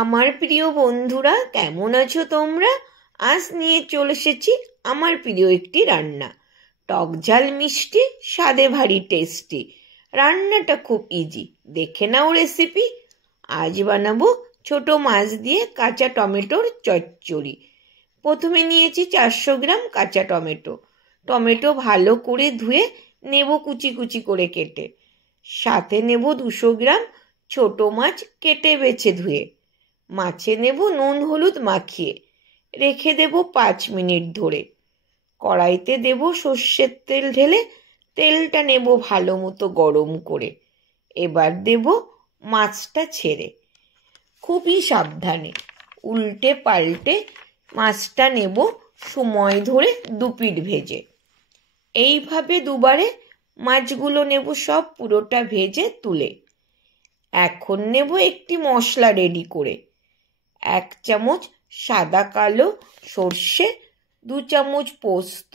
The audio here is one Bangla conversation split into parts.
আমার প্রিয় বন্ধুরা, কেমন আছো তোমরা? আজ নিয়ে চলে এসেছি আমার প্রিয় একটি রান্না। টক ঝাল মিষ্টি, স্বাদে ভারী টেস্টি। রান্নাটা খুব ইজি, দেখে নাও রেসিপি। আজ বানাবো ছোট মাছ দিয়ে কাঁচা টমেটোর চচ্চড়ি। প্রথমে নিয়েছি 400 গ্রাম কাঁচা টমেটো। টমেটো ভালো করে ধুয়ে নেব কুচি কুচি করে কেটে। সাথে নেব 200 গ্রাম ছোট মাছ কেটে বেছে ধুয়ে। মাছে নেব নুন হলুদ মাখিয়ে রেখে দেব 5 মিনিট ধরে। কড়াইতে দেব সর্ষের তেল ঢেলে তেলটা নেব ভালো মতো গরম করে। এবার দেব মাছটা ছেড়ে খুবই সাবধানে উল্টে পাল্টে মাছটা নেব সময় ধরে দুপিঠ ভেজে। এইভাবে দুবারে মাছগুলো নেব সব পুরোটা ভেজে তুলে। এখন নেব একটি মশলা রেডি করে। 1 চামচ সাদা কালো সর্ষে, 2 চামচ পোস্ত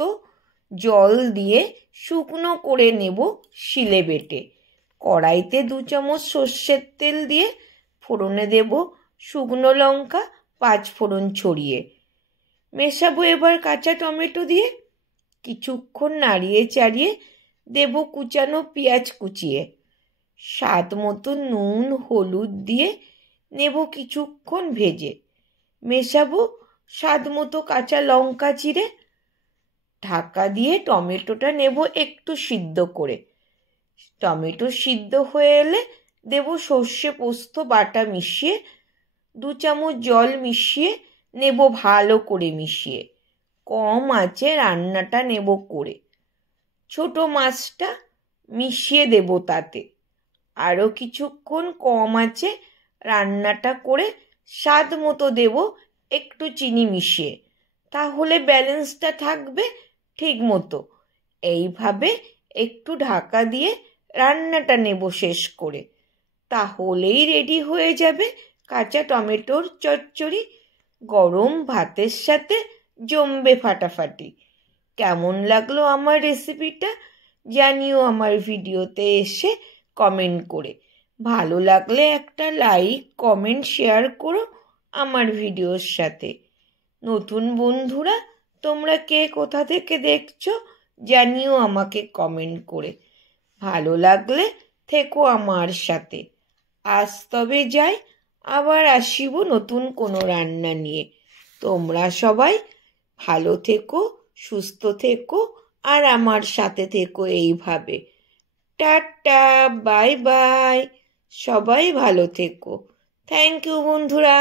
জল দিয়ে শুকনো করে নেব শিলে বেটে। কড়াইতে 2 চামচ সর্ষের তেল দিয়ে ফোড়নে দেব শুকনো লঙ্কা 5 ফোড়ন ছড়িয়ে। মেশাবো এবার কাঁচা টমেটো দিয়ে। কিছুক্ষণ নাড়িয়ে চাড়িয়ে দেব কুচানো পেঁয়াজ কুচিয়ে। স্বাদ মতো নুন হলুদ দিয়ে নেব কিছুক্ষণ ভেজে। মেশাবো স্বাদ মতো কাঁচা লঙ্কা চিড়ে। ঢাকা দিয়ে টমেটোটা নেব একটু সিদ্ধ করে। টমেটো সিদ্ধ হয়ে এলে দেব সর্ষে পোস্ত বাটা মিশিয়ে 2 চামচ জল মিশিয়ে নেব ভালো করে মিশিয়ে। কম আঁচে রান্নাটা নেব করে। ছোট মাছটা মিশিয়ে দেব তাতে। আরও কিছুক্ষণ কম আঁচে রান্নাটা করে স্বাদ মতো দেব একটু চিনি মিশিয়ে, তাহলে ব্যালেন্সটা থাকবে ঠিক মতো। এইভাবে একটু ঢাকা দিয়ে রান্নাটা নেব শেষ করে। তাহলেই রেডি হয়ে যাবে কাঁচা টমেটোর চচ্চড়ি। গরম ভাতের সাথে জমবে ফাটাফাটি। কেমন লাগলো আমার রেসিপিটা জানিও আমার ভিডিওতে এসে কমেন্ট করে। ভালো লাগলে একটা লাইক কমেন্ট শেয়ার করো আমার ভিডিওর সাথে। নতুন বন্ধুরা, তোমরা কে কোথা থেকে দেখছো জানিও আমাকে কমেন্ট করে। ভালো লাগলে থেকো আমার সাথে। আজ তবে যাই, আবার আসিব নতুন কোনো রান্না নিয়ে। তোমরা সবাই ভালো থেকো, সুস্থ থেকো আর আমার সাথে থেকো এইভাবে। টাটা, বাই বাই, সবাই ভালো থেকো। থ্যাংক ইউ বন্ধুরা।